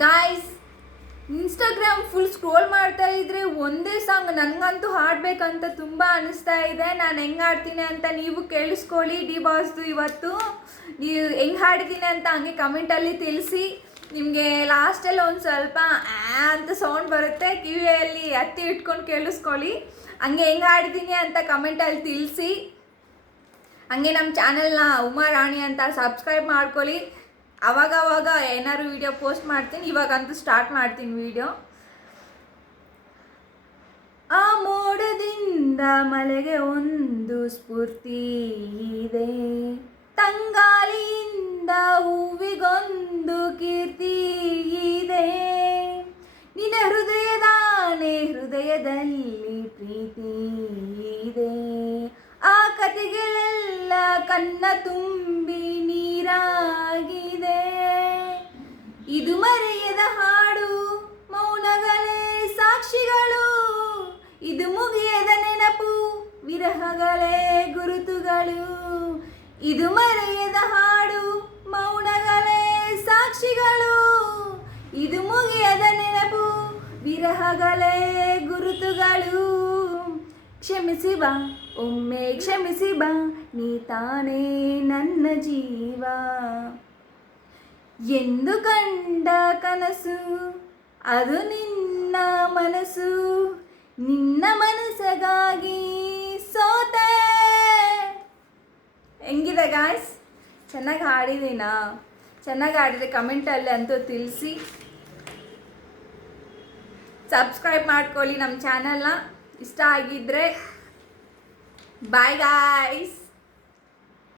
Guys, Instagram full scroll ಮಾಡ್ತಾ ಇದ್ರೆ ಒಂದೇ ಸಾಂಗ್ ನನಗಂತೂ ಹಾಡಬೇಕಂತ ತುಂಬ ಅನಿಸ್ತಾ ಇದೆ. ನಾನು ಹೆಂಗೆ ಹಾಡ್ತೀನಿ ಅಂತ ನೀವು ಕೇಳಿಸ್ಕೊಳ್ಳಿ. ಡಿ ಬಾಸ್ದು ಇವತ್ತು ನೀವು ಹೆಂಗೆ ಹಾಡಿದ್ದೀನಿ ಅಂತ ಹಂಗೆ ಕಮೆಂಟಲ್ಲಿ ತಿಳಿಸಿ. ನಿಮಗೆ ಲಾಸ್ಟಲ್ಲಿ ಒಂದು ಸ್ವಲ್ಪ ಅಂತ ಸೌಂಡ್ ಬರುತ್ತೆ, ಕಿವಿಯಲ್ಲಿ ಹತ್ತಿ ಇಟ್ಕೊಂಡು ಕೇಳಿಸ್ಕೊಳ್ಳಿ. ಹಂಗೆ ಹೆಂಗೆ ಹಾಡಿದ್ದೀನಿ ಅಂತ ಕಮೆಂಟಲ್ಲಿ ತಿಳಿಸಿ. ಹಂಗೆ ನಮ್ಮ ಚಾನಲ್ನ ಉಮಾ ರಾಣಿ ಅಂತ ಸಬ್ಸ್ಕ್ರೈಬ್ ಮಾಡ್ಕೊಳ್ಳಿ. ಅವಾಗ ಏನಾದ್ರು ವಿಡಿಯೋ ಪೋಸ್ಟ್ ಮಾಡ್ತೀನಿ. ಇವಾಗಂತೂ ಸ್ಟಾರ್ಟ್ ಮಾಡ್ತೀನಿ ವಿಡಿಯೋ. ಆ ಮೋಡದಿಂದ ಮಳೆಗೆ ಒಂದು ಸ್ಫೂರ್ತಿ ಇದೆ, ತಂಗಾಳಿಯಿಂದ ಹೂವಿಗೊಂದು ಕೀರ್ತಿ ಇದೆ, ನಿನ್ನ ಹೃದಯದಲ್ಲಿ ಪ್ರೀತಿ ಇದೆ, ಆ ಕಥೆಗಳೆಲ್ಲ ಕಣ್ಣ ತುಂಬಿ ನೀರಾಗಿದೆ, ಇದು ಮರೆಯದ ಹಾಡು, ಮೌನಗಳೇ ಸಾಕ್ಷಿಗಳು, ಇದು ಮುಗಿಯದ ನೆನಪು, ವಿರಹಗಳೇ ಗುರುತುಗಳು, ಇದು ಮರೆಯದ ಹಾಡು, ಮೌನಗಳೇ ಸಾಕ್ಷಿಗಳು, ಇದು ಮುಗಿಯದ ನೆನಪು, ವಿರಹಗಳೇ ಗುರುತುಗಳು. ಕ್ಷಮಿಸಿ ಬಾ, ಒಮ್ಮೆ ಕ್ಷಮಿಸಿ ಬಾ, ನೀ ತಾನೇ ನನ್ನ ಜೀವ, ಎಂದು ಕಂಡ ಕನಸು ಅದು ನಿನ್ನ ಮನಸ್ಸು, ನಿನ್ನ ಮನಸ್ಸಿಗಾಗಿ ಸೋತೆ. ಹೆಂಗಿದೆ ಗಾಯ್ಸ್? ಚೆನ್ನಾಗಿ ಹಾಡಿದ್ದೀನಾ? ಚೆನ್ನಾಗಿ ಹಾಡಿದ್ರೆ ಕಮೆಂಟಲ್ಲಿ ಅಂತೂ ತಿಳಿಸಿ. ಸಬ್ಸ್ಕ್ರೈಬ್ ಮಾಡ್ಕೊಳ್ಳಿ ನಮ್ಮ ಚಾನಲ್ನ. ಇಷ್ಟ ಆಗಿದ್ದರೆ ಬಾಯ್ ಗಾಯ್ಸ್.